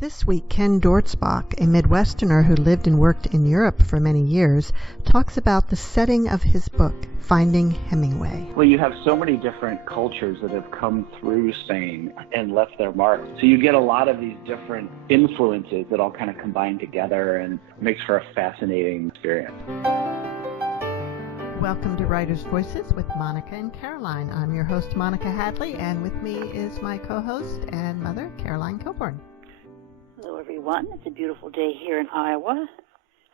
This week, Ken Dortzbach, a Midwesterner who lived and worked in Europe for many years, talks about the setting of his book, Finding Hemingway. Well, you have so many different cultures that have come through Spain and left their mark. So you get a lot of these different influences that all kind of combine together and makes for a fascinating experience. Welcome to Writers' Voices with Monica and Caroline. I'm your host, Monica Hadley, and with me is my co-host and mother, Caroline Kilborn. Hello, everyone. It's a beautiful day here in Iowa.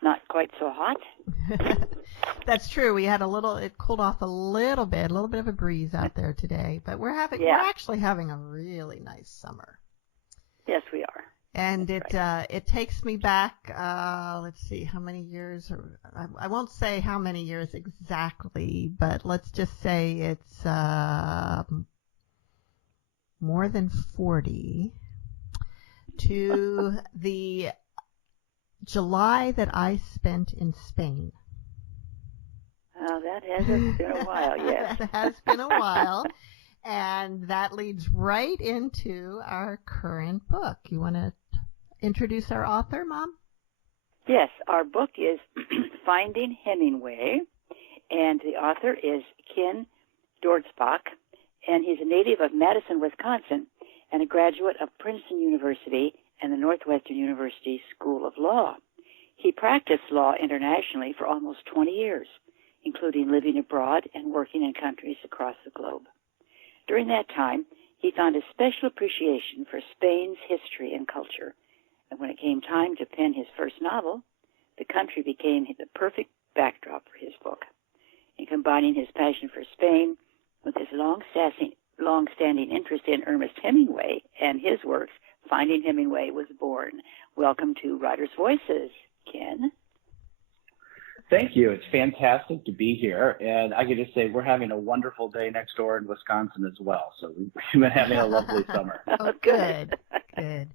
Not quite so hot. That's true. We had it cooled off a little bit of a breeze out there today, but we're actually having a really nice summer. Yes, we are. And it takes me back, let's see, how many years, I won't say how many years exactly, but let's just say it's more than 40 to the July that I spent in Spain. Oh, that hasn't been a while, yes. That has been a while. And that leads right into our current book. You want to introduce our author, Mom? Yes, our book is Finding Hemingway, and the author is Ken Dortzbach, and he's a native of Madison, Wisconsin, and a graduate of Princeton University and the Northwestern University School of Law. He practiced law internationally for almost 20 years, including living abroad and working in countries across the globe. During that time, he found a special appreciation for Spain's history and culture, and when it came time to pen his first novel, the country became the perfect backdrop for his book. In combining his passion for Spain with his long-standing interest in Ernest Hemingway and his works, Finding Hemingway was born. Welcome to Writers' Voices, Ken. Thank you. It's fantastic to be here. And I could just say we're having a wonderful day next door in Wisconsin as well. So we've been having a lovely summer. Oh, good. Good.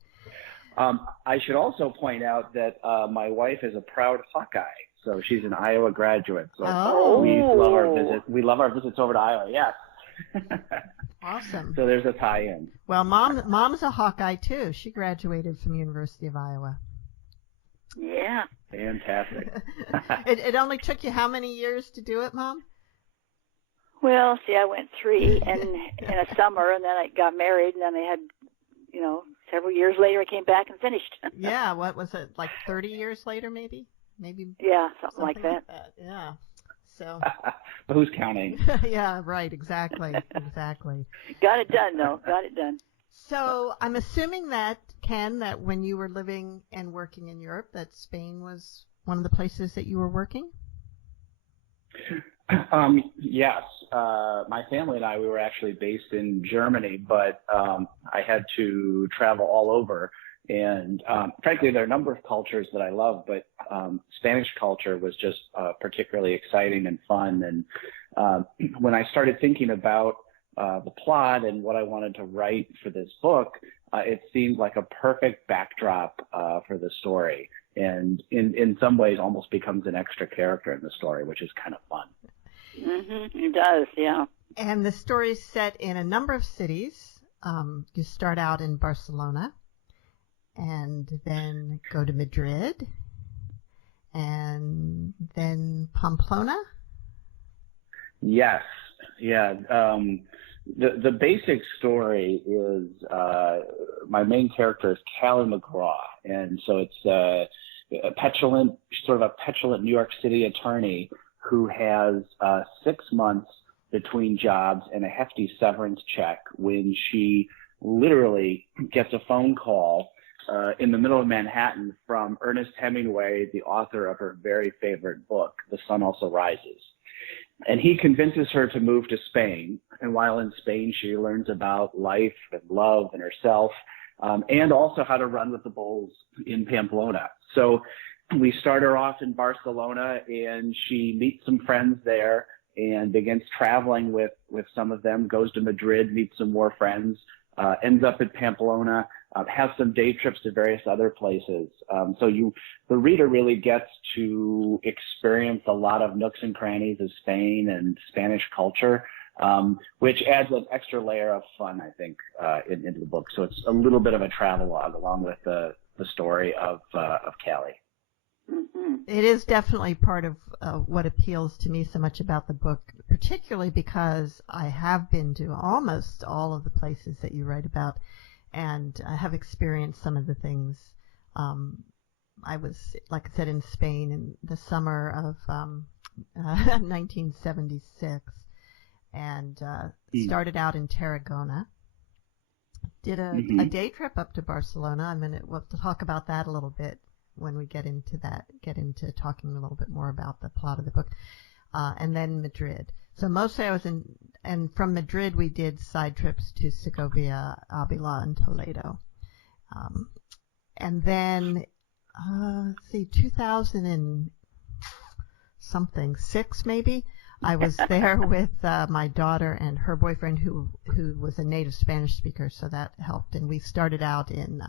I should also point out that my wife is a proud Hawkeye. So she's an Iowa graduate. So we love our visits over to Iowa. Yes. Awesome. So there's a tie-in. Well, Mom's a Hawkeye too. She graduated from University of Iowa. Yeah. Fantastic. It only took you how many years to do it, Mom? Well, see, I went 3 in a summer, and then I got married, and then I had, several years later I came back and finished. Yeah, what was it, like 30 years later maybe? Yeah, something like that. Yeah. So. But who's counting? Yeah, right, exactly. Got it done, though. Got it done. So I'm assuming that, Ken, that when you were living and working in Europe, that Spain was one of the places that you were working? Yes. My family and we were actually based in Germany, but I had to travel all over. And frankly, there are a number of cultures that I love, but Spanish culture was just particularly exciting and fun. And when I started thinking about the plot and what I wanted to write for this book, it seemed like a perfect backdrop for the story. And in some ways almost becomes an extra character in the story, which is kind of fun. Mm-hmm. It does, yeah. And the story's set in a number of cities. You start out in Barcelona and then go to Madrid and then Pamplona? Yes. Yeah. The basic story is my main character is Callie McGraw, and so it's a petulant New York City attorney who has 6 months between jobs and a hefty severance check when she literally gets a phone call in the middle of Manhattan from Ernest Hemingway, the author of her very favorite book, The Sun Also Rises. And he convinces her to move to Spain. And while in Spain, she learns about life and love and herself, and also how to run with the bulls in Pamplona. So we start her off in Barcelona, and she meets some friends there and begins traveling with some of them, goes to Madrid, meets some more friends, ends up at Pamplona, has some day trips to various other places. So the reader really gets to experience a lot of nooks and crannies of Spain and Spanish culture which adds an extra layer of fun, I think, into the book. So it's a little bit of a travelogue along with the story of Callie. Mm-hmm. It is definitely part of what appeals to me so much about the book, particularly because I have been to almost all of the places that you write about, and I have experienced some of the things. I was, like I said, in Spain in the summer of 1976, and started out in Tarragona. Did a day trip up to Barcelona. I mean, we'll talk about that a little bit when we get into talking a little bit more about the plot of the book, and then Madrid. So mostly I was and from Madrid we did side trips to Segovia, Avila, and Toledo. And then, let's see, 2000 and something, 6 maybe, I was there with my daughter and her boyfriend who was a native Spanish speaker, so that helped. And we started out in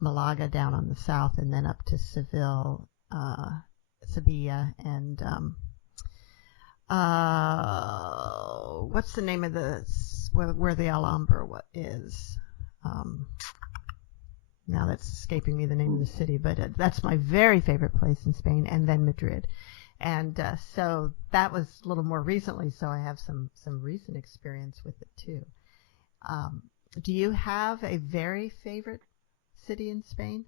Malaga down on the south, and then up to Seville, Sevilla, and what's the name of where the Alhambra is? Now that's escaping me the name of the city, but that's my very favorite place in Spain, and then Madrid. And so that was a little more recently, so I have some recent experience with it too. Do you have a very favorite city in Spain?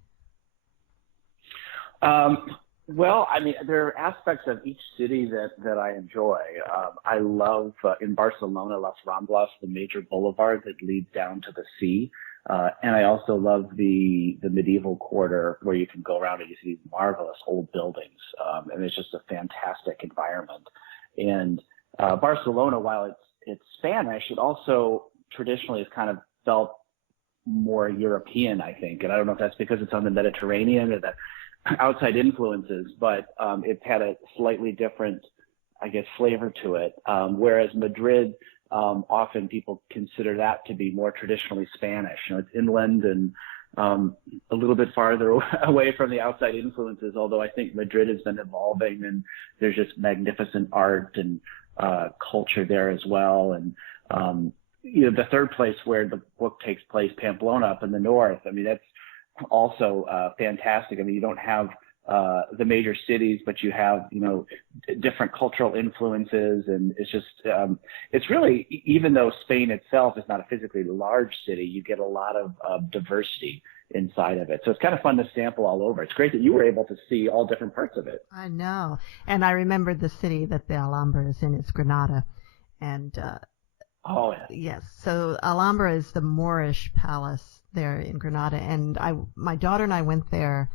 Well, I mean, there are aspects of each city that I enjoy. I love in Barcelona, Las Ramblas, the major boulevard that leads down to the sea. And I also love the medieval quarter where you can go around and you see these marvelous old buildings. And it's just a fantastic environment. And Barcelona, while it's Spanish, it also traditionally has kind of felt more European, I think. And I don't know if that's because it's on the Mediterranean or the outside influences, but it's had a slightly different, I guess, flavor to it. Whereas Madrid, often people consider that to be more traditionally Spanish. You know, it's inland and a little bit farther away from the outside influences, although I think Madrid has been evolving and there's just magnificent art and culture there as well. And, you know, the third place where the book takes place, Pamplona up in the north, I mean, that's also fantastic. I mean, you don't have the major cities, but you have, you know, different cultural influences, and it's just, it's really, even though Spain itself is not a physically large city, you get a lot of diversity inside of it. So it's kind of fun to sample all over. It's great that you were able to see all different parts of it. I know. And I remembered the city that the Alhambra is in. It's Granada. And, oh, yeah. Yes. So Alhambra is the Moorish palace there in Granada. And my daughter and I went there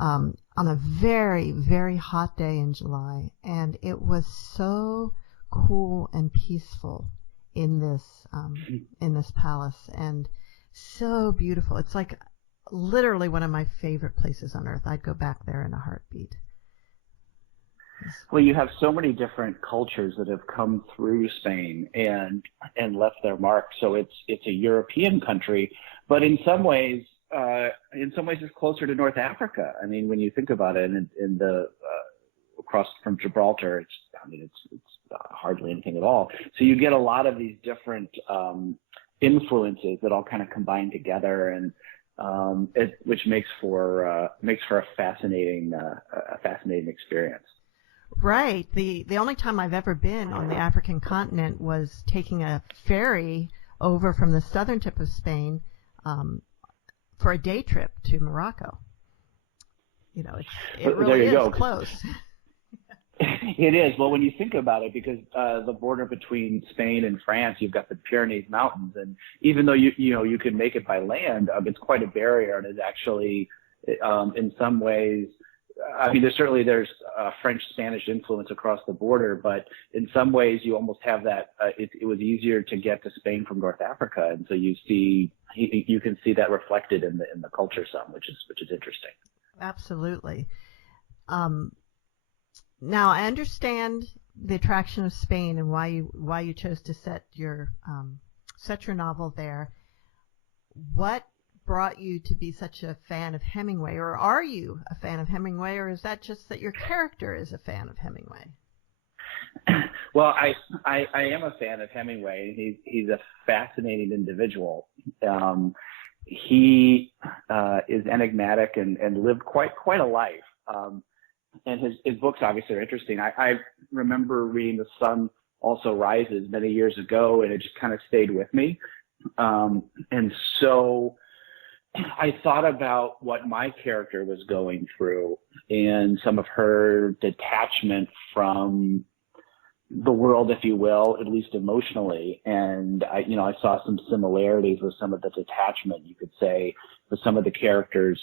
on a very, very hot day in July, and it was so cool and peaceful in this palace, and so beautiful. It's like literally one of my favorite places on earth. I'd go back there in a heartbeat. Well, you have so many different cultures that have come through Spain and left their mark. So it's a European country, but in some ways it's closer to North Africa. I mean, when you think about it, in the across from Gibraltar, it's hardly anything at all. So you get a lot of these different influences that all kind of combine together, and which makes for a fascinating experience. Right. The only time I've ever been on the African continent was taking a ferry over from the southern tip of Spain for a day trip to Morocco. You know, it really is close. It is. Well, when you think about it, because the border between Spain and France, you've got the Pyrenees Mountains, and even though you could make it by land, it's quite a barrier, and it's actually in some ways, I mean, there's French-Spanish influence across the border, but in some ways you almost have that. It was easier to get to Spain from North Africa, and so you can see that reflected in the culture some, which is interesting. Absolutely. Now I understand the attraction of Spain and why you chose to set your novel there. What brought you to be such a fan of Hemingway, or are you a fan of Hemingway, or is that just that your character is a fan of Hemingway? Well, I am a fan of Hemingway. He's a fascinating individual. He is enigmatic and lived quite a life. And his books obviously are interesting. I remember reading The Sun Also Rises many years ago, and it just kind of stayed with me. And so I thought about what my character was going through and some of her detachment from the world, if you will, at least emotionally. And I saw some similarities with some of the detachment, you could say, with some of the characters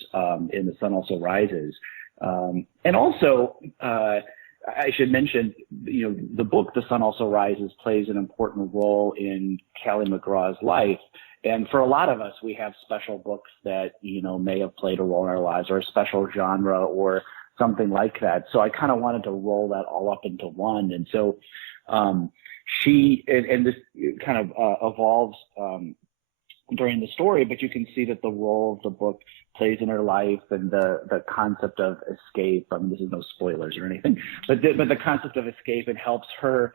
in The Sun Also Rises. And also, I should mention, the book The Sun Also Rises plays an important role in Callie McGraw's life. And for a lot of us, we have special books that, may have played a role in our lives, or a special genre or something like that. So I kind of wanted to roll that all up into one. And so she, and this kind of evolves during the story, but you can see that the role of the book plays in her life, and the concept of escape. This is no spoilers or anything, but the concept of escape, and helps her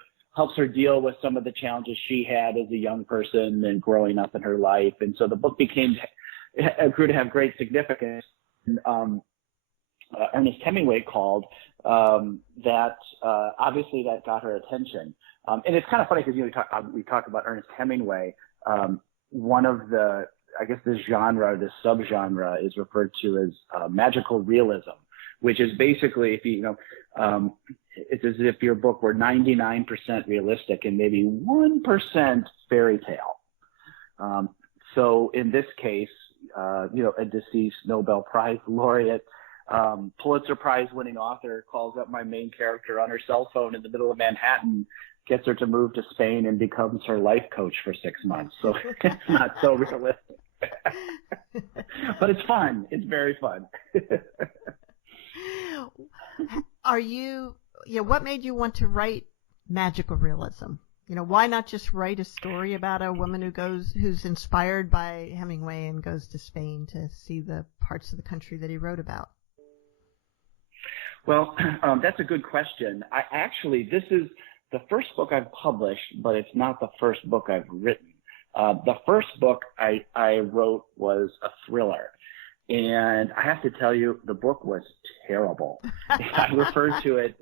deal with some of the challenges she had as a young person and growing up in her life. And so the book grew to have great significance. Ernest Hemingway called, that obviously that got her attention. And it's kind of funny because we talk about Ernest Hemingway. One of the, I guess this subgenre is referred to as magical realism, which is basically, it's as if your book were 99% realistic and maybe 1% fairy tale. So in this case, a deceased Nobel Prize laureate, Pulitzer Prize winning author calls up my main character on her cell phone in the middle of Manhattan, gets her to move to Spain, and becomes her life coach for 6 months. So it's not so realistic. But it's fun. It's very fun. What made you want to write magical realism? Why not just write a story about a woman who's inspired by Hemingway and goes to Spain to see the parts of the country that he wrote about? Well, that's a good question. This is the first book I've published, but it's not the first book I've written. The first book I wrote was a thriller. And I have to tell you, the book was terrible. I refer to it,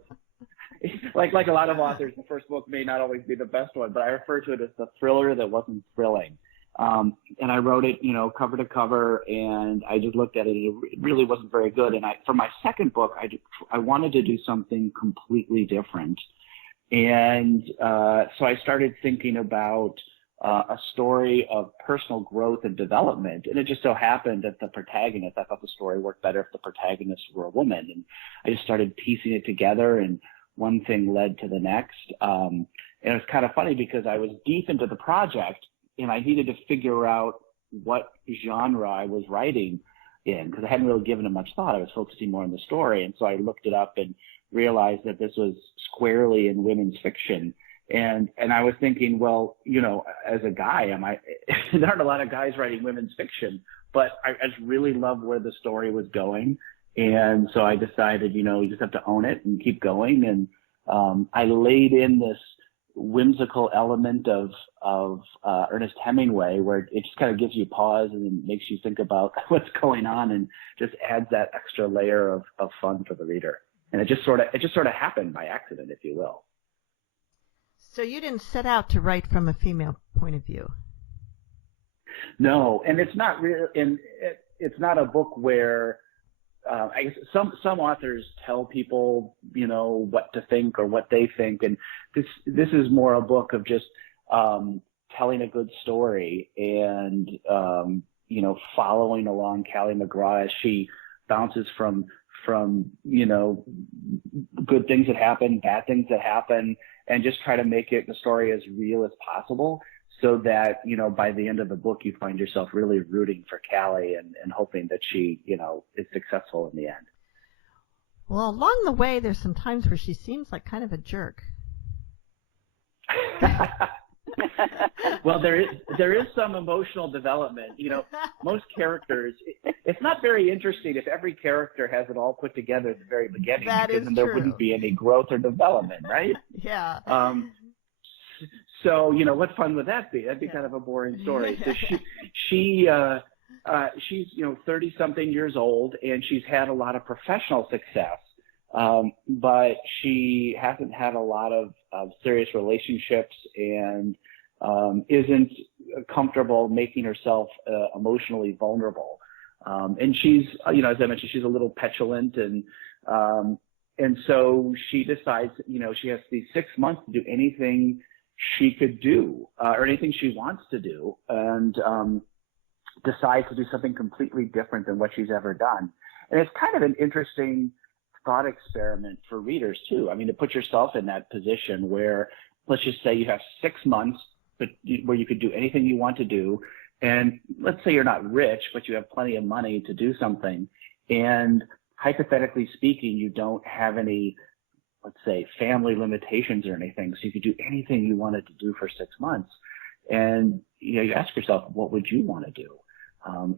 like a lot of authors, the first book may not always be the best one, but I refer to it as the thriller that wasn't thrilling. And I wrote it, cover to cover, and I just looked at it. It really wasn't very good. And for my second book, I wanted to do something completely different. And so I started thinking about a story of personal growth and development. And it just so happened that the protagonist, I thought the story worked better if the protagonist were a woman. And I just started piecing it together, and one thing led to the next. And it was kind of funny because I was deep into the project, and I needed to figure out what genre I was writing in, because I hadn't really given it much thought. I was focusing more on the story. And so I looked it up and realized that this was squarely in women's fiction. And I was thinking, well, as a guy, there aren't a lot of guys writing women's fiction, but I just really loved where the story was going. And so I decided, you just have to own it and keep going. And I laid in this whimsical element of Ernest Hemingway, where it just kind of gives you pause and makes you think about what's going on, and just adds that extra layer of fun for the reader. And it just sort of happened by accident, if you will. So you didn't set out to write from a female point of view. No, and it's not real. And it's not a book where I guess some authors tell people, what to think or what they think, and this is more a book of just telling a good story and following along Callie McGraw as she bounces from good things that happen, bad things that happen, and just try to make the story as real as possible, so that, by the end of the book, you find yourself really rooting for Callie and hoping that she, is successful in the end. Well, along the way, there's some times where she seems like kind of a jerk. Well, there is some emotional development. Most characters, it's not very interesting if every character has it all put together at the very beginning, That because is then there true. wouldn't be any growth or development, right? Yeah. So, what fun would that be? That'd be kind of a boring story. So she's 30-something years old, and she's had a lot of professional success, but she hasn't had a lot of serious relationships and isn't comfortable making herself emotionally vulnerable. And she's, as I mentioned, she's a little petulant, and so she decides, she has these 6 months to do anything she could do, or anything she wants to do, and decides to do something completely different than what she's ever done. And it's kind of an interesting thought experiment for readers too. I mean, to put yourself in that position where, let's just say you have 6 months where you could do anything you want to do. And let's say you're not rich, but you have plenty of money to do something. And hypothetically speaking, you don't have any, let's say, family limitations or anything. So you could do anything you wanted to do for 6 months. And, you ask yourself, what would you want to do?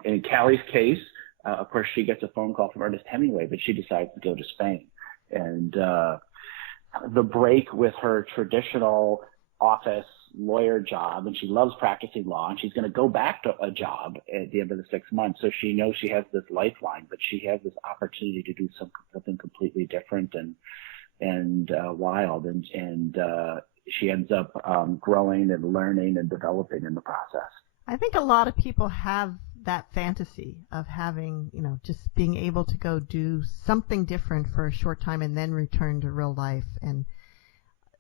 In Callie's case, of course, she gets a phone call from Ernest Hemingway, but she decides to go to Spain. And the break with her traditional office lawyer job, and she loves practicing law, and she's going to go back to a job at the end of the 6 months. So she knows she has this lifeline, but she has this opportunity to do something completely different and wild. And she ends up growing and learning and developing in the process. I think a lot of people have that fantasy of having, just being able to go do something different for a short time and then return to real life. And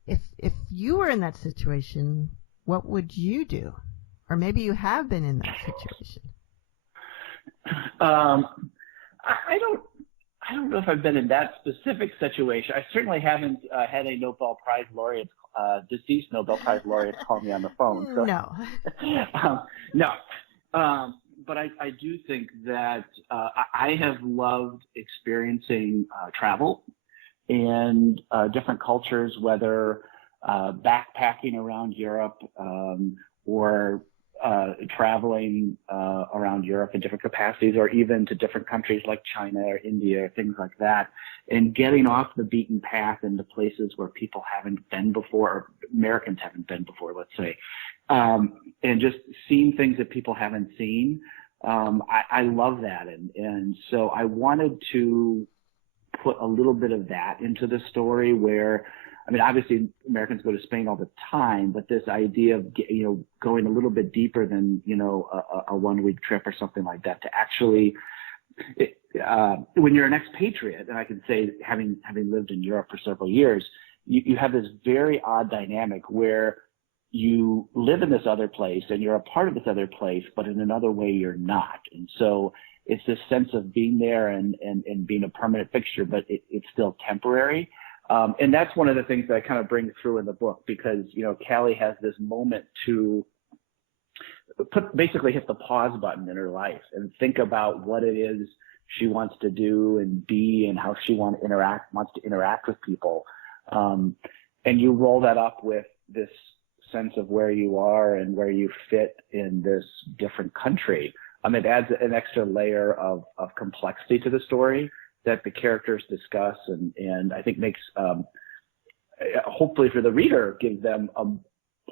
if you were in that situation, what would you do? Or maybe you have been in that situation. I don't know if I've been in that specific situation. I certainly haven't had a Nobel Prize laureate, deceased Nobel Prize laureate call me on the phone. So. No. No. But I do think that I have loved experiencing travel and different cultures, whether backpacking around Europe or traveling around Europe in different capacities, or even to different countries like China or India or things like that, and getting off the beaten path into places where people haven't been before, or Americans haven't been before, let's say, and just seeing things that people haven't seen. I love that. And so I wanted to put a little bit of that into the story where, I mean, obviously Americans go to Spain all the time, but this idea of, going a little bit deeper than, a 1 week trip or something like that, to actually, when you're an expatriate, and I can say, having lived in Europe for several years, you have this very odd dynamic where you live in this other place and you're a part of this other place, but in another way you're not. And so it's this sense of being there and being a permanent fixture, but it's still temporary. And that's one of the things that I kind of bring through in the book, because, Callie has this moment to basically hit the pause button in her life and think about what it is she wants to do and be, and how she wants to interact with people. And you roll that up with this sense of where you are and where you fit in this different country. It adds an extra layer of complexity to the story that the characters discuss, and I think makes, hopefully for the reader, gives them a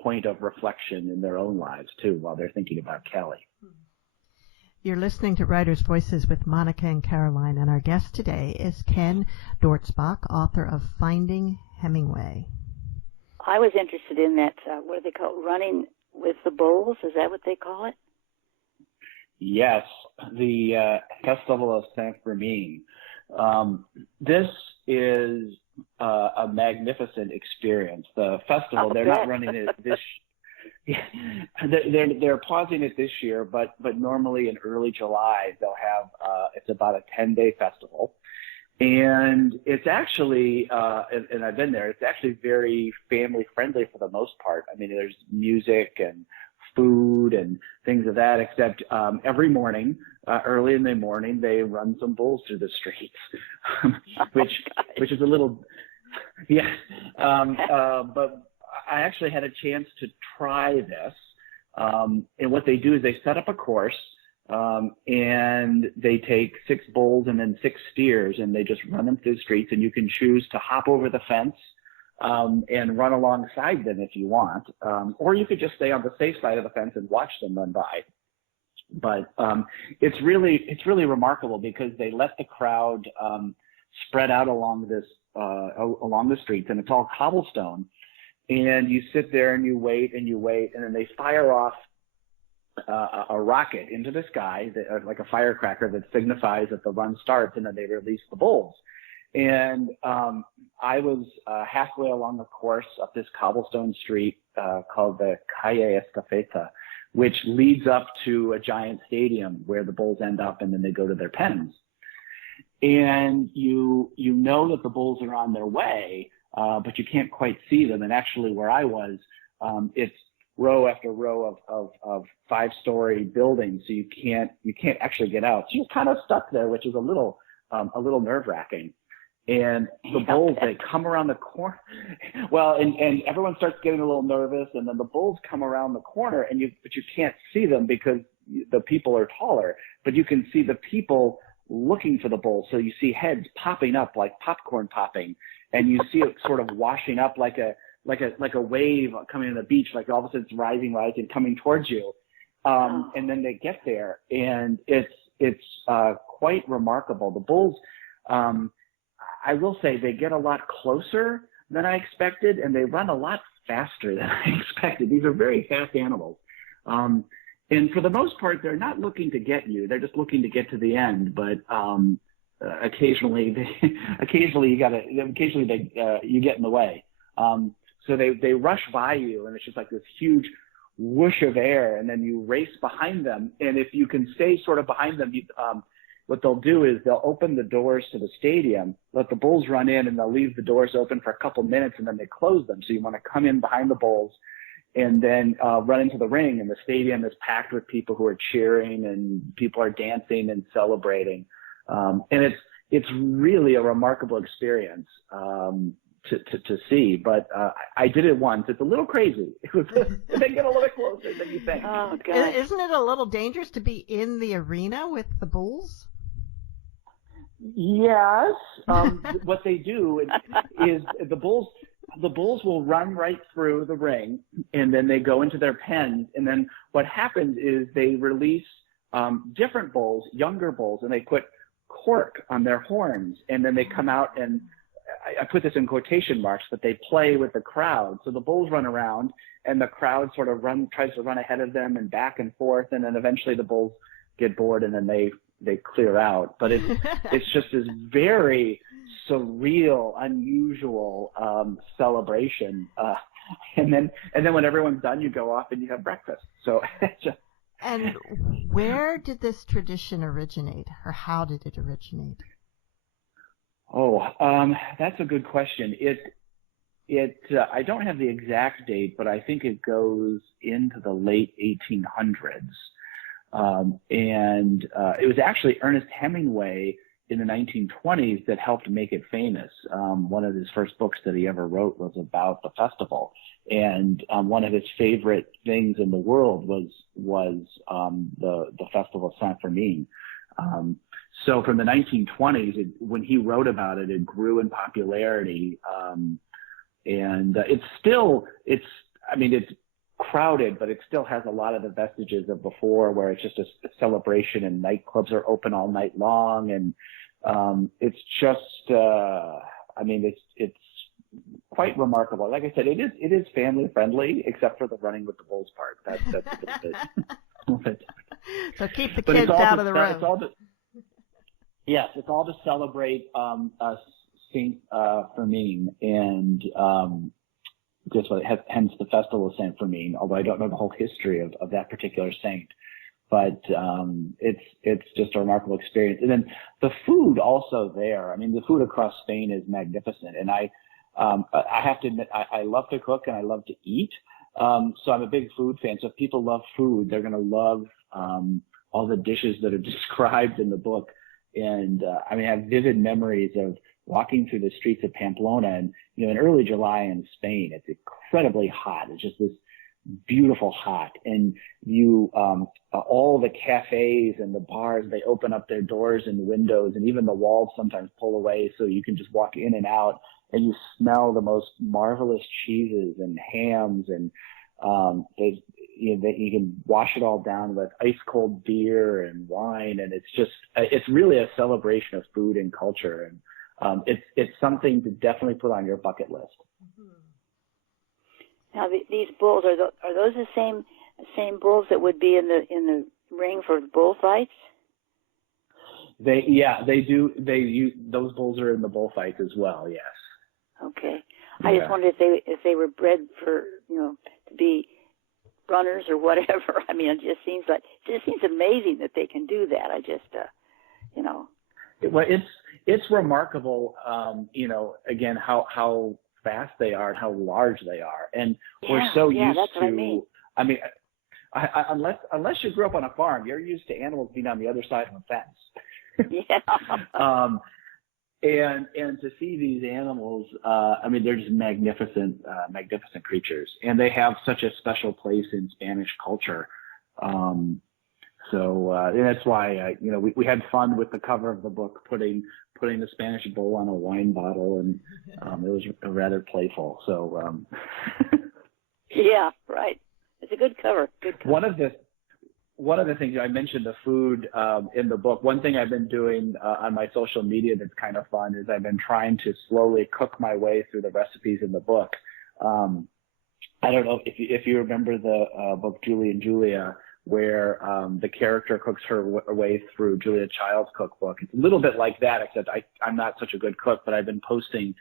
point of reflection in their own lives too, while they're thinking about Callie. You're listening to Writers' Voices with Monica and Caroline, and our guest today is Ken Dortzbach, author of Finding Hemingway. I was interested in that, what do they call it, running with the bulls? Is that what they call it? Yes, the Festival of Saint-Fermin. This is a magnificent experience. The festival, they're not running it this they're pausing it this year, but normally in early July they'll have it's about a 10-day festival. And it's actually, and I've been there, it's actually very family friendly for the most part. I mean, there's music and food and things of that, except every morning, early in the morning, they run some bulls through the streets, which is a little, yeah. But I actually had a chance to try this. And what they do is they set up a course, and they take 6 bulls and then 6 steers, and they just run them through the streets, and you can choose to hop over the fence and run alongside them if you want. Or you could just stay on the safe side of the fence and watch them run by. But it's really remarkable because they let the crowd spread out along the streets, and it's all cobblestone. And you sit there and you wait, and then they fire off a rocket into the sky, like a firecracker that signifies that the run starts, and then they release the bulls. And I was halfway along the course up this cobblestone street called the Calle Estafeta, which leads up to a giant stadium where the bulls end up, and then they go to their pens. And you know that the bulls are on their way, but you can't quite see them. And actually, where I was, it's row after row of 5-story buildings, so you can't actually get out. So you're kind of stuck there, which is a little nerve-wracking. And the bulls, they come around the corner. Well, and everyone starts getting a little nervous, and then the bulls come around the corner, but you can't see them because the people are taller. But you can see the people looking for the bulls. So you see heads popping up like popcorn popping, and you see it sort of washing up like a wave coming on the beach, like all of a sudden it's rising, coming towards you. And then they get there, and it's quite remarkable. The bulls, I will say, they get a lot closer than I expected, and they run a lot faster than I expected. These are very fast animals. And for the most part, they're not looking to get you. They're just looking to get to the end. But occasionally you get in the way. So they rush by you, and it's just like this huge whoosh of air, and then you race behind them. And if you can stay sort of behind them, what they'll do is they'll open the doors to the stadium, let the bulls run in, and they'll leave the doors open for a couple minutes, and then they close them. So you want to come in behind the bulls and then run into the ring, and the stadium is packed with people who are cheering, and people are dancing and celebrating. And it's really a remarkable experience to see. But I did it once. It's a little crazy. They get a little bit closer than you think. Oh, God. Isn't it a little dangerous to be in the arena with the bulls? Yes. What they do is the bulls will run right through the ring, and then they go into their pens. And then what happens is they release different bulls, younger bulls, and they put cork on their horns, and then they come out, and I put this in quotation marks, but they play with the crowd. So the bulls run around, and the crowd sort of tries to run ahead of them and back and forth, and then eventually the bulls get bored, and then they clear out. But it's just this very surreal, unusual celebration. And then when everyone's done, you go off and you have breakfast. So just. And where did this tradition originate, or how did it originate? Oh, that's a good question. I don't have the exact date, but I think it goes into the late 1800s. And it was actually Ernest Hemingway in the 1920s that helped make it famous. One of his first books that he ever wrote was about the festival. And one of his favorite things in the world was the festival of Saint Fermin. So from the 1920s, when he wrote about it, it grew in popularity. And it's crowded, but it still has a lot of the vestiges of before, where it's just a celebration, and nightclubs are open all night long. And it's just, it's quite remarkable. Like I said, it is family friendly, except for the running with the bulls part. That's a bit. So keep the kids out of the road. Yes, it's all to celebrate Saint Fermin, and that's what hence the festival of Saint Fermin. Although I don't know the whole history of that particular saint, but it's just a remarkable experience. And then the food also there. I mean, the food across Spain is magnificent, and I have to admit I love to cook and I love to eat. So I'm a big food fan. So if people love food, they're going to love all the dishes that are described in the book. And I have vivid memories of walking through the streets of Pamplona, and in early July in Spain, it's incredibly hot. It's just this beautiful hot, and all the cafes and the bars, they open up their doors and windows, and even the walls sometimes pull away so you can just walk in and out, and you smell the most marvelous cheeses and hams, and that you can wash it all down with ice cold beer and wine, and it's really a celebration of food and culture, and it's something to definitely put on your bucket list. Now these bulls, are those the same bulls that would be in the ring for bullfights? They do. Those bulls are in the bullfights as well. Yes. Okay. I just wondered if they were bred for to be runners or whatever. I mean, it just seems amazing that they can do that. I just Well, it's remarkable. Again, how fast they are and how large they are, and we're so used that's to. What I mean. Unless you grew up on a farm, you're used to animals being on the other side of a fence. Yeah. And to see these animals, they're just magnificent creatures, and they have such a special place in Spanish culture. And that's why we had fun with the cover of the book, putting the Spanish bull on a wine bottle, and it was rather playful. So yeah, right. It's a good cover. One of the things I mentioned, the food in the book. One thing I've been doing on my social media that's kind of fun is I've been trying to slowly cook my way through the recipes in the book. I don't know if you remember the book Julie and Julia, where the character cooks her way through Julia Child's cookbook. It's a little bit like that, except I'm not such a good cook, but I've been posting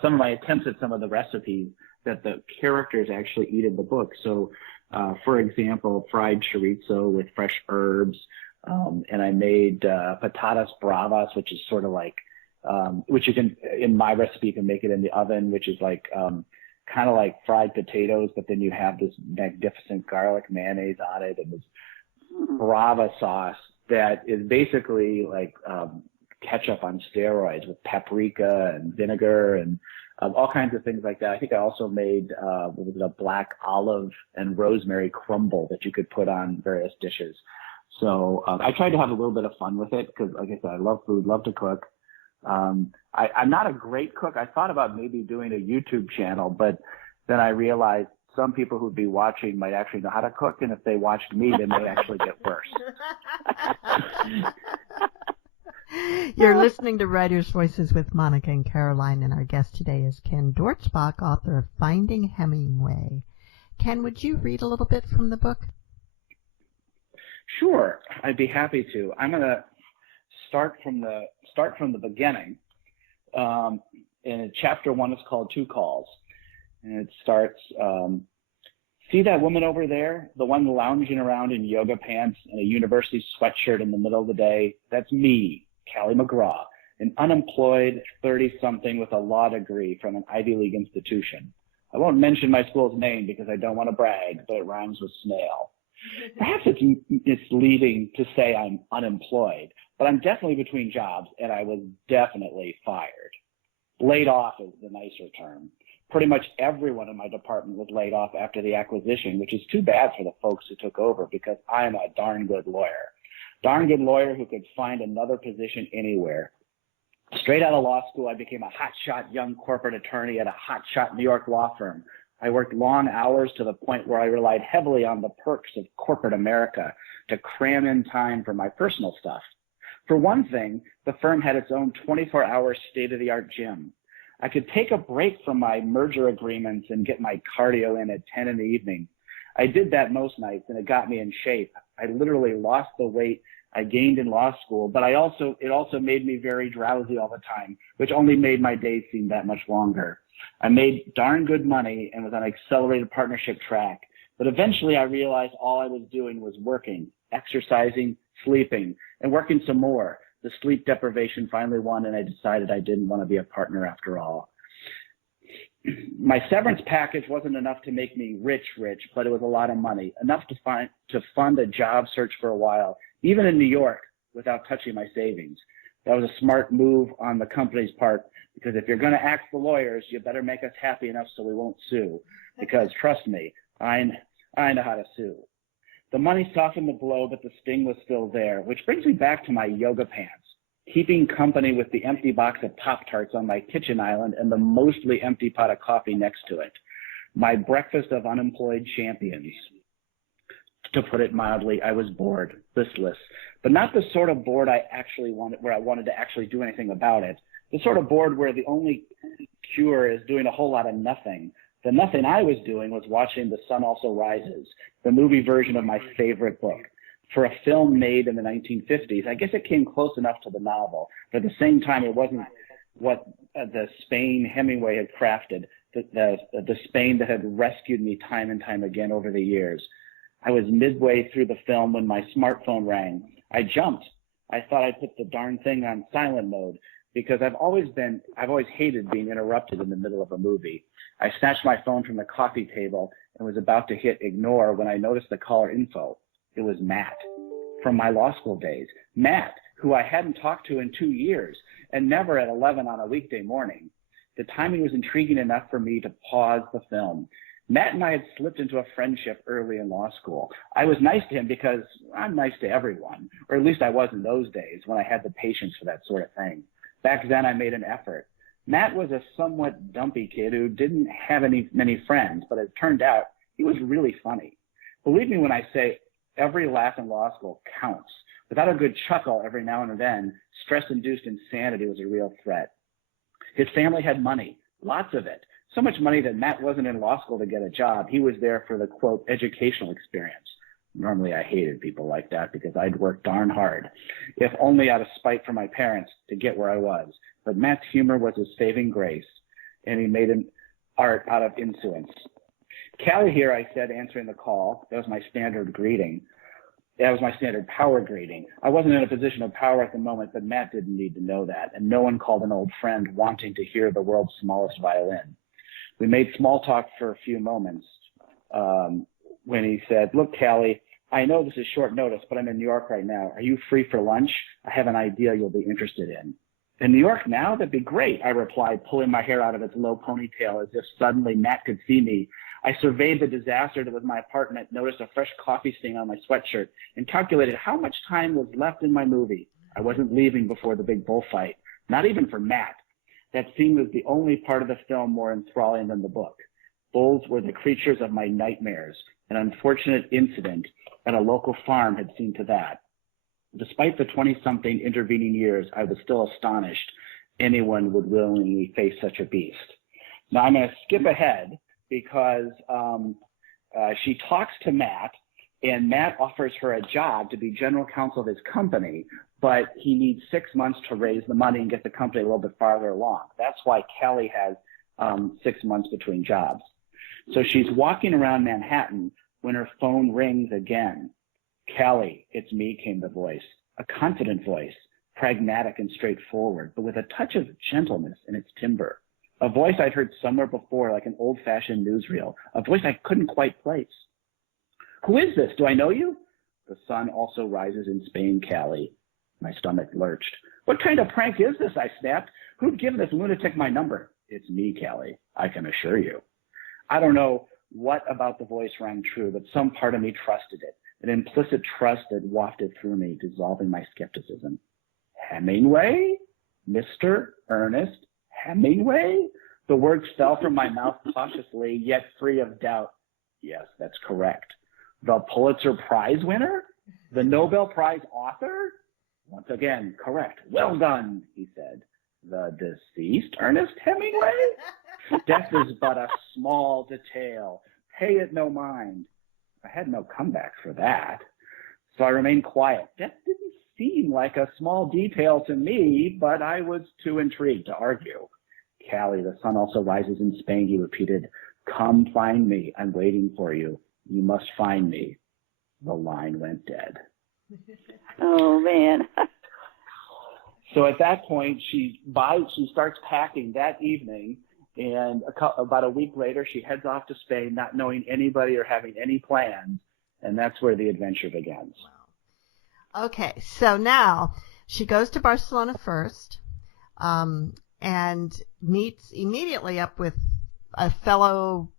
some of my attempts at some of the recipes that the characters actually eat in the book. So, for example, fried chorizo with fresh herbs, and I made patatas bravas, which is sort of like, which you can, in my recipe, you can make it in the oven, which is like kind of like fried potatoes, but then you have this magnificent garlic mayonnaise on it, and this brava sauce that is basically like ketchup on steroids with paprika and vinegar and all kinds of things like that. I think I also made a black olive and rosemary crumble that you could put on various dishes. So I tried to have a little bit of fun with it because, like I said, I love food, love to cook. I'm not a great cook. I thought about maybe doing a YouTube channel, but then I realized some people who'd be watching might actually know how to cook, and if they watched me, they may actually get worse. You're listening to Writers' Voices with Monica and Caroline, and our guest today is Ken Dortzbach, author of Finding Hemingway. Ken, would you read a little bit from the book? Sure, I'd be happy to. I'm going to start from the beginning. And chapter 1 is called Two Calls, and it starts. See that woman over there, the one lounging around in yoga pants and a university sweatshirt in the middle of the day? That's me, Callie McGraw, an unemployed 30-something with a law degree from an Ivy League institution. I won't mention my school's name because I don't want to brag, but it rhymes with snail. Perhaps it's misleading to say I'm unemployed, but I'm definitely between jobs, and I was definitely fired. Laid off is the nicer term. Pretty much everyone in my department was laid off after the acquisition, which is too bad for the folks who took over because I'm a darn good lawyer. Darn good lawyer who could find another position anywhere. Straight out of law school, I became a hotshot young corporate attorney at a hotshot New York law firm. I worked long hours to the point where I relied heavily on the perks of corporate America to cram in time for my personal stuff. For one thing, the firm had its own 24-hour state-of-the-art gym. I could take a break from my merger agreements and get my cardio in at 10 in the evening. I did that most nights, and it got me in shape. I literally lost the weight I gained in law school, but it also made me very drowsy all the time, which only made my days seem that much longer. I made darn good money and was on an accelerated partnership track, but eventually I realized all I was doing was working, exercising, sleeping, and working some more. The sleep deprivation finally won, and I decided I didn't want to be a partner after all. My severance package wasn't enough to make me rich, but it was a lot of money, enough to fund a job search for a while, even in New York, without touching my savings. That was a smart move on the company's part, because if you're going to axe the lawyers, you better make us happy enough so we won't sue. Because trust me, I know how to sue. The money softened the blow, but the sting was still there, which brings me back to my yoga pants. keeping company with the empty box of Pop-Tarts on my kitchen island and the mostly empty pot of coffee next to it. My breakfast of unemployed champions. To put it mildly, I was bored, listless, but not the sort of bored I actually wanted, where I wanted to actually do anything about it. The sort of bored where the only cure is doing a whole lot of nothing. The nothing I was doing was watching The Sun Also Rises, the movie version of my favorite book. For a film made in the 1950s, I guess it came close enough to the novel, but at the same time, it wasn't what the Spain Hemingway had crafted, the Spain that had rescued me time and time again over the years. I was midway through the film when my smartphone rang. I jumped. I thought I'd put the darn thing on silent mode because I've always hated being interrupted in the middle of a movie. I snatched my phone from the coffee table and was about to hit ignore when I noticed the caller info. It was Matt from my law school days. Matt, who I hadn't talked to in 2 years and never at 11 on a weekday morning. The timing was intriguing enough for me to pause the film. Matt and I had slipped into a friendship early in law school. I was nice to him because I'm nice to everyone, or at least I was in those days when I had the patience for that sort of thing. Back then I made an effort. Matt was a somewhat dumpy kid who didn't have many friends, but it turned out he was really funny. Believe me when I say every laugh in law school counts. Without a good chuckle every now and then, stress-induced insanity was a real threat. His family had money, lots of it. So much money that Matt wasn't in law school to get a job. He was there for the, quote, educational experience. Normally I hated people like that because I'd worked darn hard, if only out of spite for my parents, to get where I was. But Matt's humor was his saving grace, and he made an art out of insolence. Callie here, I said, answering the call. That was my standard greeting. That was my standard power greeting. I wasn't in a position of power at the moment, but Matt didn't need to know that, and no one called an old friend wanting to hear the world's smallest violin. We made small talk for a few moments when he said, look, Callie, I know this is short notice, but I'm in New York right now. Are you free for lunch? I have an idea you'll be interested in. In New York now? That'd be great, I replied, pulling my hair out of its low ponytail as if suddenly Matt could see me. I surveyed the disaster that was my apartment, noticed a fresh coffee stain on my sweatshirt, and calculated how much time was left in my movie. I wasn't leaving before the big bullfight, not even for Matt. That scene was the only part of the film more enthralling than the book. Bulls were the creatures of my nightmares. An unfortunate incident at a local farm had seen to that. Despite the 20-something intervening years, I was still astonished anyone would willingly face such a beast. Now I'm going to skip ahead because she talks to Matt, and Matt offers her a job to be general counsel of his company, but he needs 6 months to raise the money and get the company a little bit farther along. That's why Kelly has 6 months between jobs. So she's walking around Manhattan when her phone rings again. Kelly, it's me, came the voice, a confident voice, pragmatic and straightforward, but with a touch of gentleness in its timbre. A voice I'd heard somewhere before, like an old-fashioned newsreel, a voice I couldn't quite place. Who is this? Do I know you? The sun also rises in Spain, Callie. My stomach lurched. What kind of prank is this? I snapped. Who'd give this lunatic my number? It's me, Callie. I can assure you. I don't know what about the voice rang true, but some part of me trusted it. An implicit trust that wafted through me, dissolving my skepticism. Hemingway? Mr. Ernest Hemingway? The words fell from my mouth cautiously, yet free of doubt. Yes, that's correct. The Pulitzer Prize winner? The Nobel Prize author? Once again, correct. Well done, he said. The deceased Ernest Hemingway? Death is but a small detail. Pay it no mind. I had no comeback for that. So I remained quiet. Death didn't seem like a small detail to me, but I was too intrigued to argue. Callie, the sun also rises in Spain, he repeated. Come find me. I'm waiting for you. You must find me. The line went dead. Oh, man. So at that point, she starts packing that evening, and about a week later, she heads off to Spain, not knowing anybody or having any plans, and that's where the adventure begins. Wow. Okay, so now she goes to Barcelona first, and meets immediately up with a fellow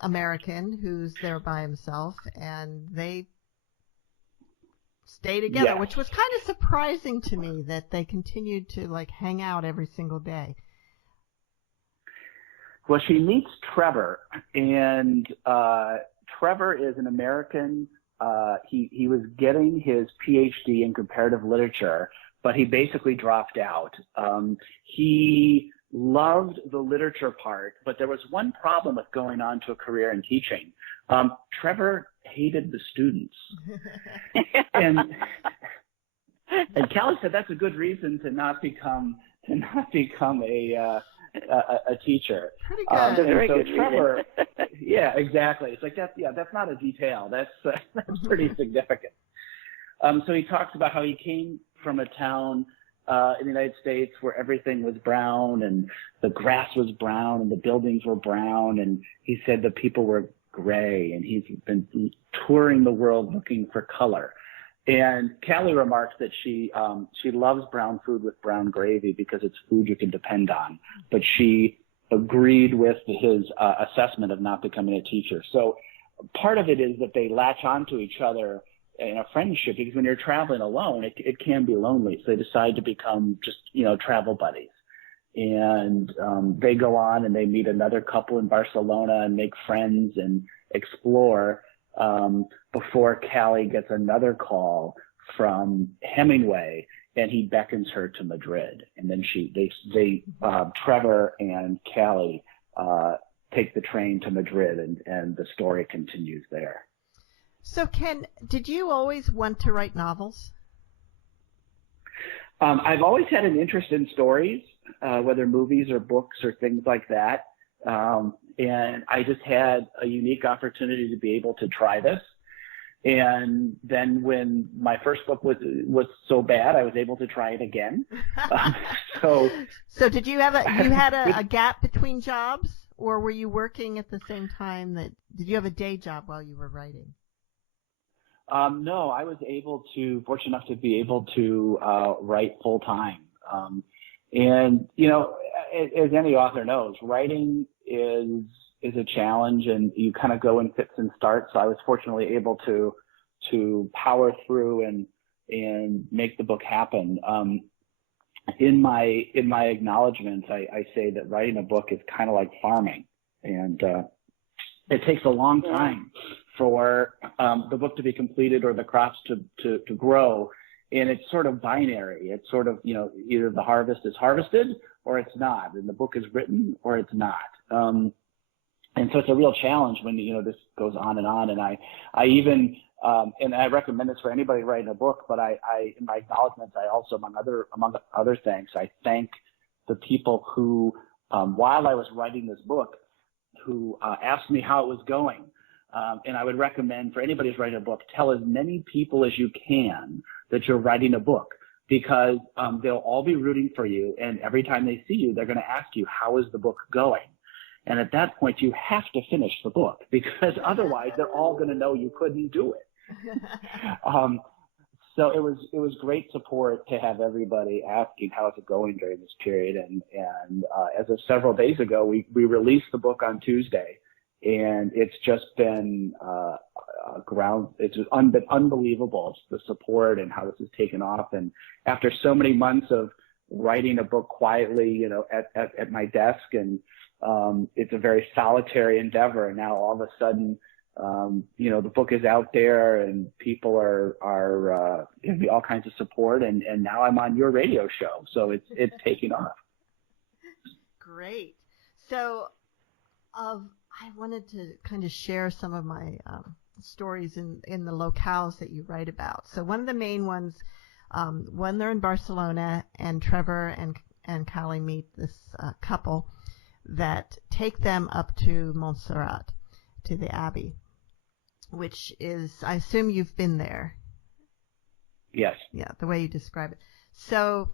American who's there by himself, and they stay together, Yes. which was kind of surprising to me that they continued to like hang out every single day. Well, she meets Trevor, and Trevor is an American. He was getting his PhD in comparative literature, but he basically dropped out. He loved the literature part, but there was one problem with going on to a career in teaching. Trevor hated the students. and Callie said that's a good reason to not become a teacher. Pretty good. Very so good Trevor, yeah, exactly. It's like that's not a detail. That's pretty significant. So he talks about how he came from a town in the United States where everything was brown and the grass was brown and the buildings were brown, and he said the people were gray, and he's been touring the world looking for color. And Callie remarks that she loves brown food with brown gravy because it's food you can depend on. But she agreed with his assessment of not becoming a teacher. So part of it is that they latch onto each other in a friendship, because when you're traveling alone, it can be lonely. So they decide to become just, travel buddies. And they go on and they meet another couple in Barcelona and make friends and explore. Before Callie gets another call from Hemingway, and he beckons her to Madrid. And then Trevor and Callie take the train to Madrid, and the story continues there. So, Ken, did you always want to write novels? I've always had an interest in stories, whether movies or books or things like that. And I just had a unique opportunity to be able to try this. And then when my first book was so bad, I was able to try it again. So did you have a gap between jobs, or were you working at the same time? Did you have a day job while you were writing? No, I was fortunate enough to be able to write full time. And as any author knows, writing is a challenge, and you kind of go in fits and starts. So I was fortunately able to power through and make the book happen. In my acknowledgments, I say that writing a book is kind of like farming, and it takes a long time for the book to be completed or the crops to grow. And it's sort of binary. It's sort of, either the harvest is harvested or it's not, and the book is written or it's not. And so it's a real challenge when, this goes on. And I even, and I recommend this for anybody writing a book, but I in my acknowledgments, I also, among other things, I thank the people who, while I was writing this book, who asked me how it was going. And I would recommend for anybody who's writing a book, tell as many people as you can that you're writing a book, because they'll all be rooting for you. And every time they see you, they're going to ask you, how is the book going? And at that point, you have to finish the book, because otherwise they're all going to know you couldn't do it. So it was great support to have everybody asking how is it going during this period. And as of several days ago, we released the book on Tuesday. And it's just been it's been unbelievable. It's the support and how this has taken off. And after so many months of writing a book quietly, at my desk, and it's a very solitary endeavor. And now all of a sudden, the book is out there, and people are giving me all kinds of support. And now I'm on your radio show, so it's taking off. Great. So, I wanted to kind of share some of my stories in the locales that you write about. So one of the main ones, when they're in Barcelona, and Trevor and Callie meet this couple that take them up to Montserrat, to the Abbey, which is, I assume you've been there. Yes. Yeah, the way you describe it. So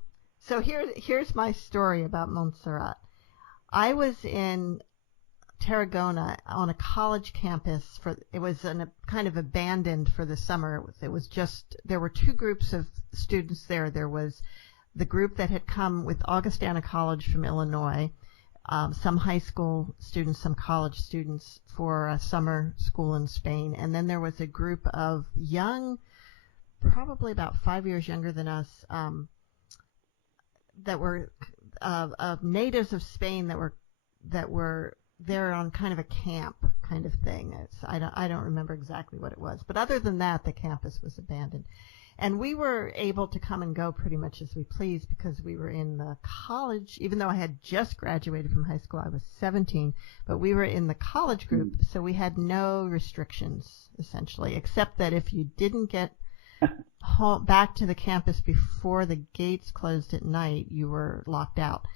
here's my story about Montserrat. I was in Tarragona on a college campus it was kind of abandoned for the summer. There were two groups of students there. There was the group that had come with Augustana College from Illinois, some high school students, some college students for a summer school in Spain. And then there was a group of young probably about 5 years younger than us, that were of natives of Spain that were there on kind of a camp kind of thing. I don't remember exactly what it was, but other than that, the campus was abandoned. And we were able to come and go pretty much as we pleased because we were in the college. Even though I had just graduated from high school, I was 17, but we were in the college group, so we had no restrictions, essentially, except that if you didn't get home, back to the campus before the gates closed at night, you were locked out,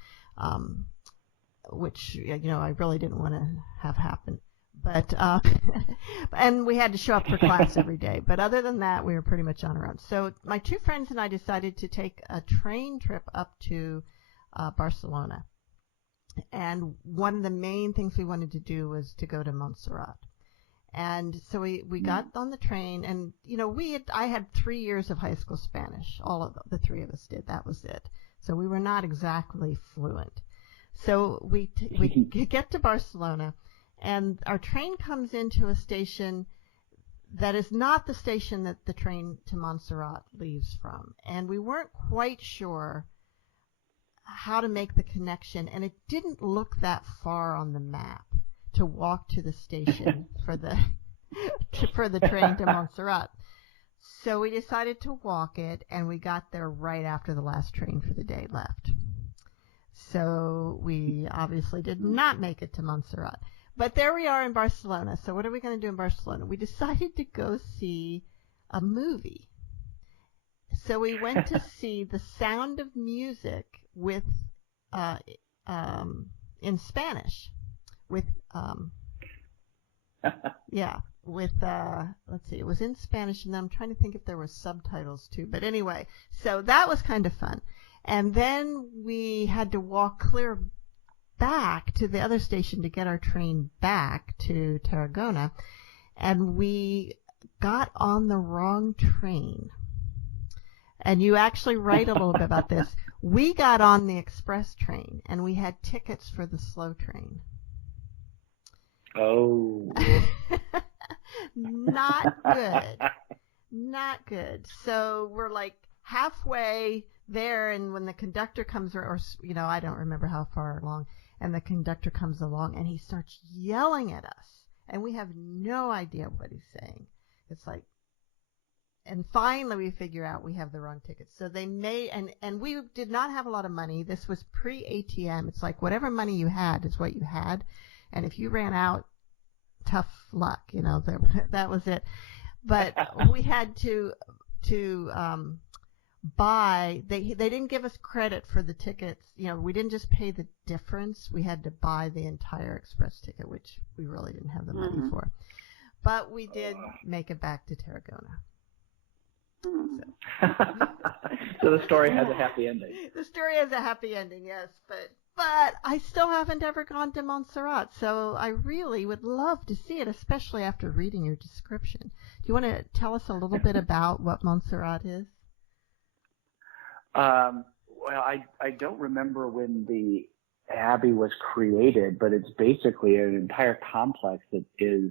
which, I really didn't want to have happen. But and we had to show up for class every day. But other than that, we were pretty much on our own. So my two friends and I decided to take a train trip up to Barcelona. And one of the main things we wanted to do was to go to Montserrat. And so we got on the train, and I had 3 years of high school Spanish. All of the three of us did. That was it. So we were not exactly fluent. So we get to Barcelona. And our train comes into a station that is not the station that the train to Montserrat leaves from. And we weren't quite sure how to make the connection. And it didn't look that far on the map to walk to the station for the train to Montserrat. So we decided to walk it, and we got there right after the last train for the day left. So we obviously did not make it to Montserrat. But there we are in Barcelona. So what are we going to do in Barcelona? We decided to go see a movie. So we went to see The Sound of Music with in Spanish. With let's see, it was in Spanish, and I'm trying to think if there were subtitles too. But anyway, so that was kind of fun. And then we had to walk clear back to the other station to get our train back to Tarragona, and we got on the wrong train. And you actually write a little bit about this. We got on the express train, and we had tickets for the slow train. Oh. Not good. Not good. So we're like halfway there, and when the conductor comes, or I don't remember how far along, and the conductor comes along, and he starts yelling at us, and we have no idea what he's saying. It's like, and finally we figure out we have the wrong tickets. So they made, and we did not have a lot of money. This was pre-ATM. It's like whatever money you had is what you had, and if you ran out, tough luck, that was it. But we had to buy. They didn't give us credit for the tickets. We didn't just pay the difference. We had to buy the entire express ticket, which we really didn't have the money for. But we did make it back to Tarragona. So the story has a happy ending. The story has a happy ending, yes, but I still haven't ever gone to Montserrat, so I really would love to see it, especially after reading your description. Do you want to tell us a little bit about what Montserrat is? Well, I don't remember when the abbey was created, but it's basically an entire complex that is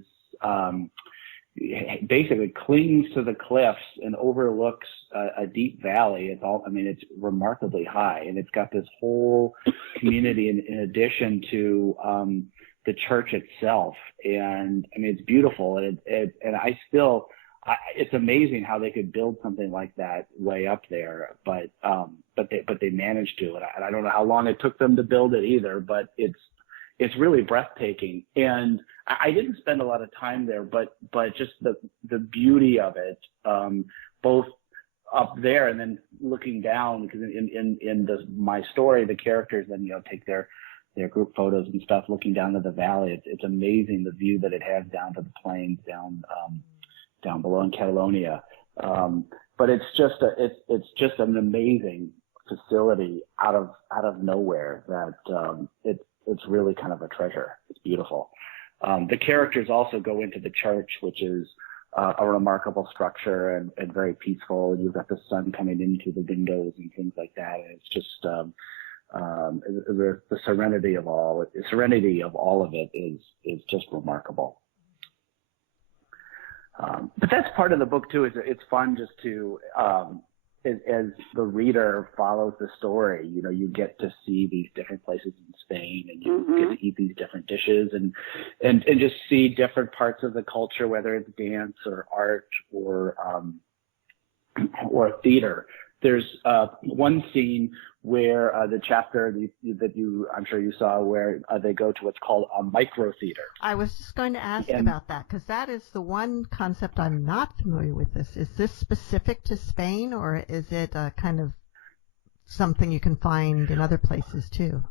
basically clings to the cliffs and overlooks a deep valley. It's remarkably high, and it's got this whole community in addition to the church itself. And it's beautiful, and it's amazing how they could build something like that way up there, but they managed to, and I don't know how long it took them to build it either, but it's really breathtaking. And I didn't spend a lot of time there, but just the beauty of it, both up there and then looking down, because in my story, the characters then take their group photos and stuff, looking down to the valley. It's amazing the view that it has down to the plains down below in Catalonia. But it's just an amazing facility out of nowhere that it's really kind of a treasure. It's beautiful. The characters also go into the church, which is a remarkable structure and very peaceful. You've got the sun coming into the windows and things like that. And it's just the serenity of all of it is just remarkable. But that's part of the book too. Is it's fun just to as the reader follows the story, you get to see these different places in Spain, and you get to eat these different dishes, and just see different parts of the culture, whether it's dance or art or theater. There's one scene where the chapter that I'm sure you saw, where they go to what's called a micro theater. I was just going to ask about that, because that is the one concept I'm not familiar with. Is this specific to Spain, or is it kind of something you can find in other places too?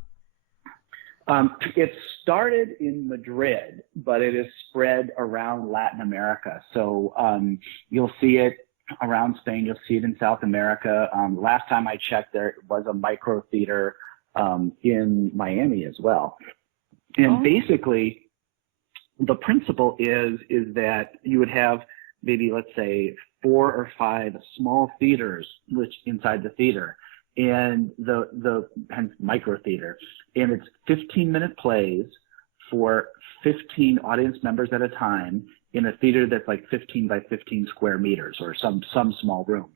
It started in Madrid, but it is spread around Latin America. So you'll see it around Spain. You'll see it in South America. Last time I checked, there was a micro theater in Miami as well. And basically, the principle is that you would have maybe, let's say, 4 or 5 small theaters which inside the theater, and the hence micro theater, and it's 15-minute plays for 15 audience members at a time, in a theater that's like 15 by 15 square meters, or some small room.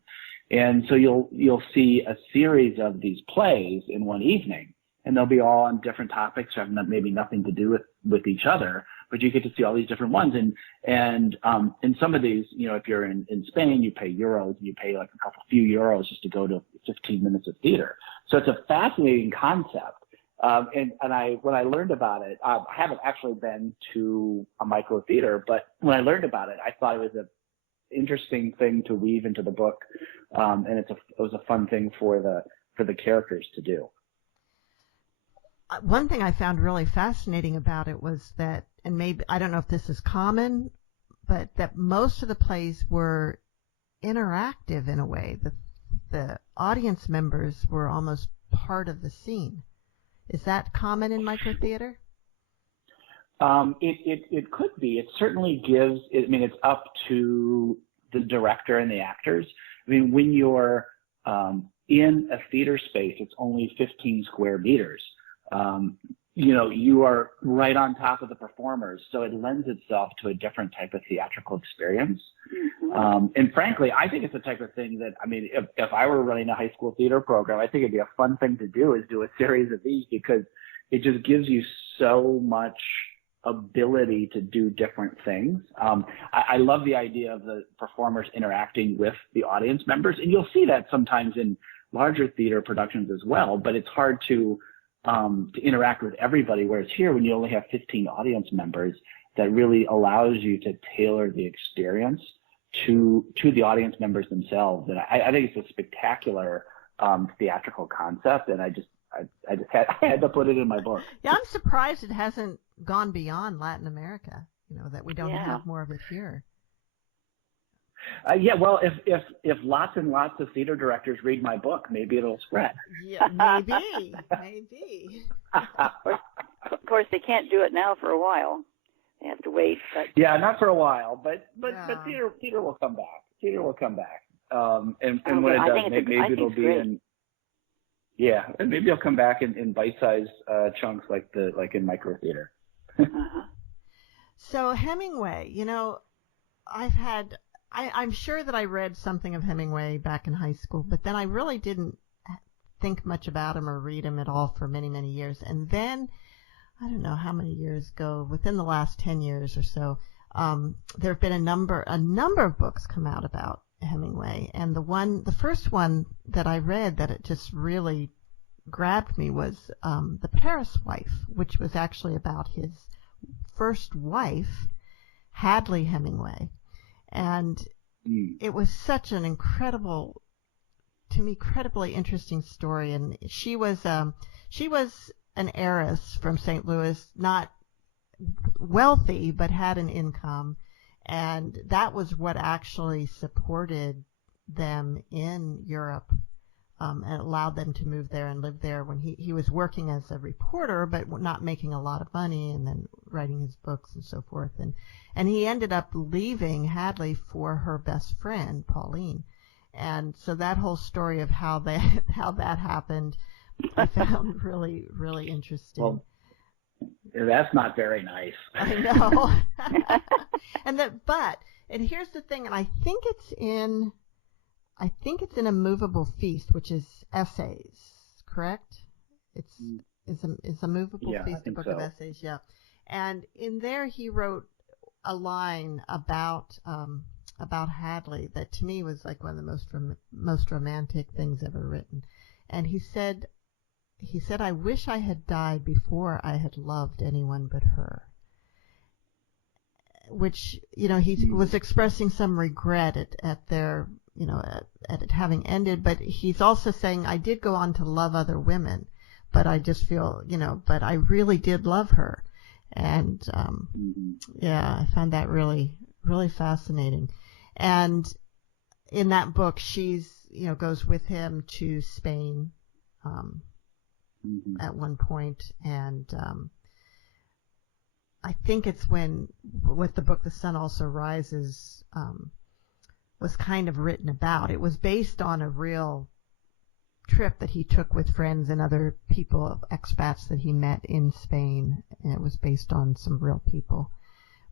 And so you'll see a series of these plays in one evening, and they'll be all on different topics, have maybe nothing to do with each other, but you get to see all these different ones. And some of these, if you're in Spain, you pay euros, you pay like a few euros just to go to 15 minutes of theater. So it's a fascinating concept. When I learned about it, I haven't actually been to a micro theater, but when I learned about it, I thought it was an interesting thing to weave into the book, and it was a fun thing for the characters to do. One thing I found really fascinating about it was that, and maybe I don't know if this is common, but that most of the plays were interactive in a way. The audience members were almost part of the scene. Is that common in microtheater? It could be. It certainly gives. It's up to the director and the actors. When you're in a theater space, it's only 15 square meters. You are right on top of the performers, so it lends itself to a different type of theatrical experience. And frankly, I think it's the type of thing that, if I were running a high school theater program, I think it'd be a fun thing to do, is do a series of these, because it just gives you so much ability to do different things. I love the idea of the performers interacting with the audience members, and you'll see that sometimes in larger theater productions as well, but it's hard to interact with everybody, whereas here, when you only have 15 audience members, that really allows you to tailor the experience to the audience members themselves. And I think it's a spectacular theatrical concept, and I had to put it in my book. Yeah, I'm surprised it hasn't gone beyond Latin America, that we don't have more of it here. Well, if lots and lots of theater directors read my book, maybe it'll spread. Yeah, maybe. Of course, they can't do it now for a while. They have to wait. But yeah, not for a while, but theater will come back. Theater will come back. And when it does, maybe it'll be in. Yeah, and maybe it'll come back in bite-sized chunks, like in micro theater. So Hemingway, I'm sure that I read something of Hemingway back in high school, but then I really didn't think much about him or read him at all for many, many years. And then, I don't know how many years ago, within the last 10 years or so, there have been a number of books come out about Hemingway. And the first one that I read that it just really grabbed me was The Paris Wife, which was actually about his first wife, Hadley Hemingway. And it was such an incredibly interesting story. And she was an heiress from St. Louis, not wealthy, but had an income. And that was what actually supported them in Europe, and allowed them to move there and live there when he was working as a reporter, but not making a lot of money, and then writing his books and so forth. And he ended up leaving Hadley for her best friend, Pauline. And so that whole story of how that happened, I found really, really interesting. Well, that's not very nice. I know. But And here's the thing, and I think it's in A Movable Feast, which is essays, correct? It's a Movable Feast, a book of essays, yeah. And in there, he wrote a line about Hadley that to me was like one of the most romantic things ever written. And he said, I wish I had died before I had loved anyone but her. Which, he was expressing some regret at their, at it having ended, but he's also saying, I did go on to love other women, but I just feel, but I really did love her. And, I found that really, really fascinating. And in that book, she's, goes with him to Spain, at one point, and, I think it's with the book The Sun Also Rises was kind of written about. It was based on a real trip that he took with friends and other people, expats that he met in Spain, and it was based on some real people,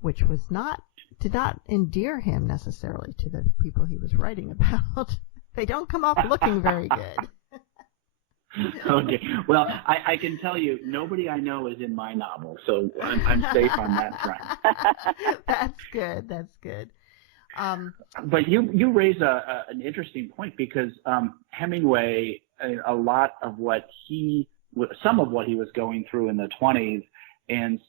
which did not endear him necessarily to the people he was writing about. They don't come off looking very good. Okay. Well, I can tell you, nobody I know is in my novel, so I'm safe on that front. That's good. That's good. But you raise an interesting point, because Hemingway, some of what he was going through in the 20s, and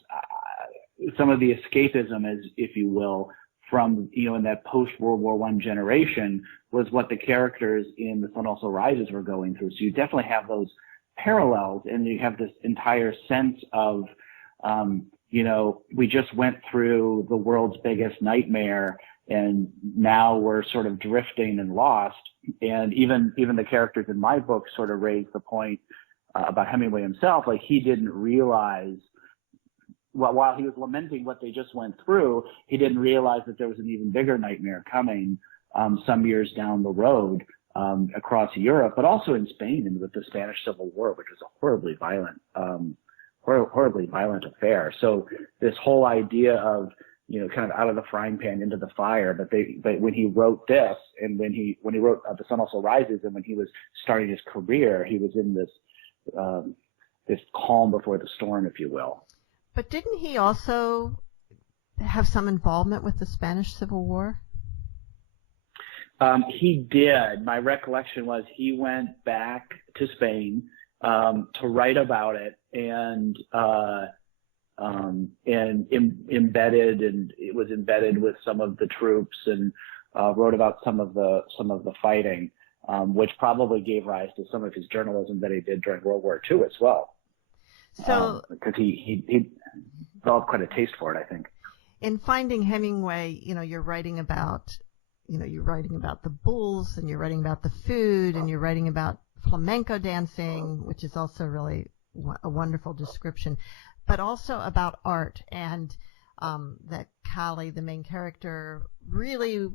some of the escapism, as if you will, from in that post-World War I generation, was what the characters in The Sun Also Rises were going through. So you definitely have those parallels, and you have this entire sense of, we just went through the world's biggest nightmare, and now we're sort of drifting and lost. And even the characters in my book sort of raise the point about Hemingway himself, like he didn't realize, while he was lamenting what they just went through, he didn't realize that there was an even bigger nightmare coming some years down the road across Europe, but also in Spain, and with the Spanish Civil War, which was a horribly violent affair. So this whole idea of kind of out of the frying pan into the fire. But when he wrote this, and when he wrote The Sun Also Rises, and when he was starting his career, he was in this calm before the storm, if you will. But didn't he also have some involvement with the Spanish Civil War? He did. My recollection was he went back to Spain to write about it, and it was embedded with some of the troops, and wrote about some of the fighting, which probably gave rise to some of his journalism that he did during World War II as well. So, because he developed quite a taste for it, I think. In Finding Hemingway, you're writing about the bulls, and you're writing about the food, and you're writing about flamenco dancing, which is also really a wonderful description, but also about art, and that Callie, the main character, really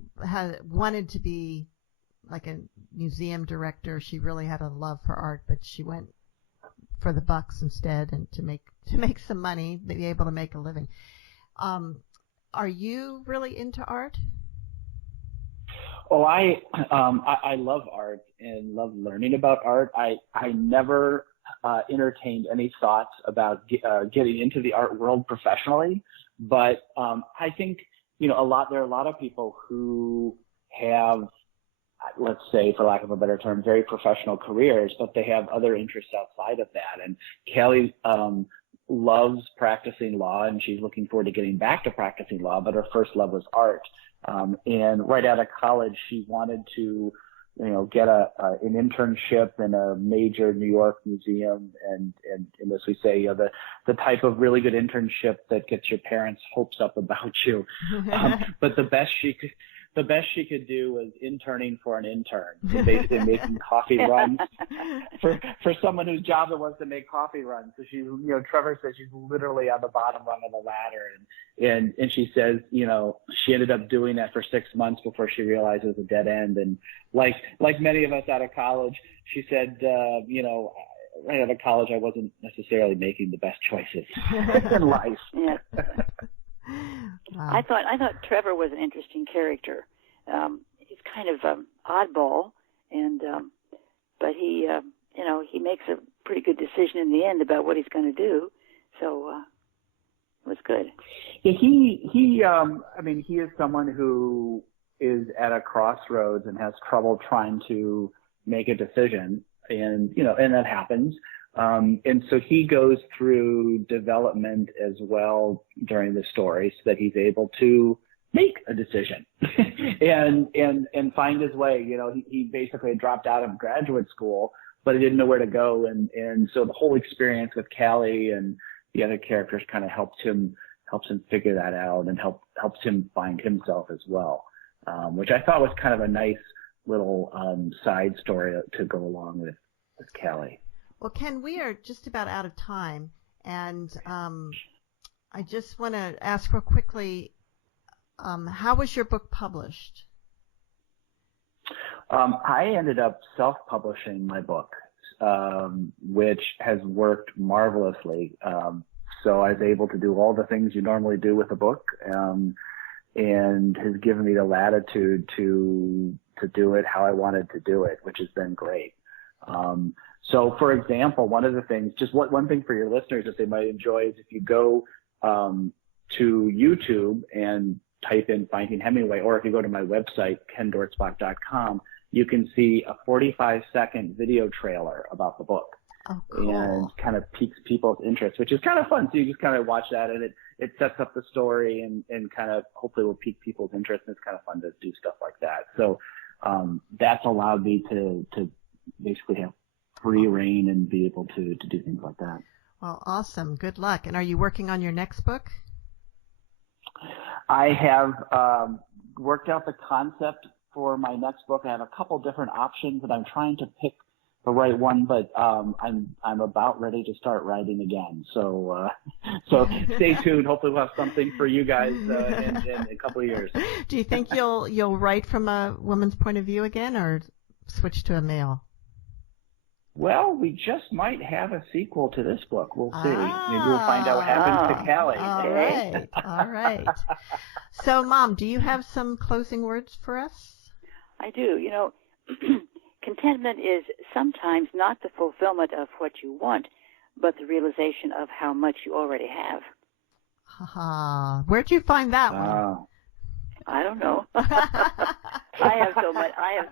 wanted to be like a museum director. She really had a love for art, but she went for the bucks instead, and to make some money, to be able to make a living. Are you really into art? Oh, I love art and love learning about art. I never entertained any thoughts about getting into the art world professionally, but I think there are a lot of people who have, let's say, for lack of a better term, very professional careers, but they have other interests outside of that. And Callie loves practicing law, and she's looking forward to getting back to practicing law, but her first love was art. And right out of college, she wanted to, get an internship in a major New York museum, and as we say, the type of really good internship that gets your parents' hopes up about you. But the best she could do was interning for an intern, so basically making coffee runs for someone whose job it was to make coffee runs. So she, Trevor says she's literally on the bottom rung of the ladder, and she says, she ended up doing that for 6 months before she realized it was a dead end. And like many of us out of college, she said, right out of college, I wasn't necessarily making the best choices in life. Yeah. Wow. I thought Trevor was an interesting character. He's kind of oddball, and but he he makes a pretty good decision in the end about what he's going to do. So it was good. Yeah, he is someone who is at a crossroads and has trouble trying to make a decision, and that happens. And so he goes through development as well during the story so that he's able to make a decision and find his way. He basically dropped out of graduate school, but he didn't know where to go. And so the whole experience with Callie and the other characters kind of helps him figure that out and helps him find himself as well, which I thought was kind of a nice little side story to go along with Callie. Well, Ken, we are just about out of time, and I just want to ask real quickly, how was your book published? I ended up self-publishing my book, which has worked marvelously. So I was able to do all the things you normally do with a book, and has given me the latitude to do it how I wanted to do it, which has been great. So, for example, one of the things, just one thing for your listeners that they might enjoy is if you go to YouTube and type in Finding Hemingway, or if you go to my website, kendortzbach.com, you can see a 45-second video trailer about the book. Oh, cool. And kind of piques people's interest, which is kind of fun. So you just kind of watch that, and it sets up the story and kind of hopefully will pique people's interest, and it's kind of fun to do stuff like that. So that's allowed me to basically have free reign and be able to do things like that. Well, awesome. Good luck. And are you working on your next book? I have worked out the concept for my next book. I have a couple different options, and I'm trying to pick the right one, but I'm about ready to start writing again. So stay tuned. Hopefully we'll have something for you guys in a couple of years. Do you think you'll write from a woman's point of view again, or switch to a male? Well, we just might have a sequel to this book. We'll see. Maybe we'll find out what happens to Callie. All right. So, Mom, do you have some closing words for us? I do. Contentment is sometimes not the fulfillment of what you want, but the realization of how much you already have. Where'd you find that one? I don't know. I have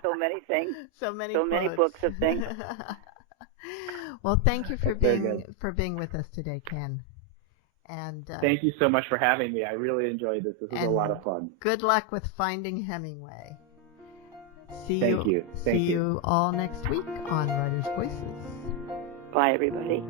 so many things. So many books of things. Well, thank you for being with us today, Ken. And thank you so much for having me. I really enjoyed this. This was a lot of fun. Good luck with Finding Hemingway. See Thank you you all next week on Writers' Voices. Bye, everybody.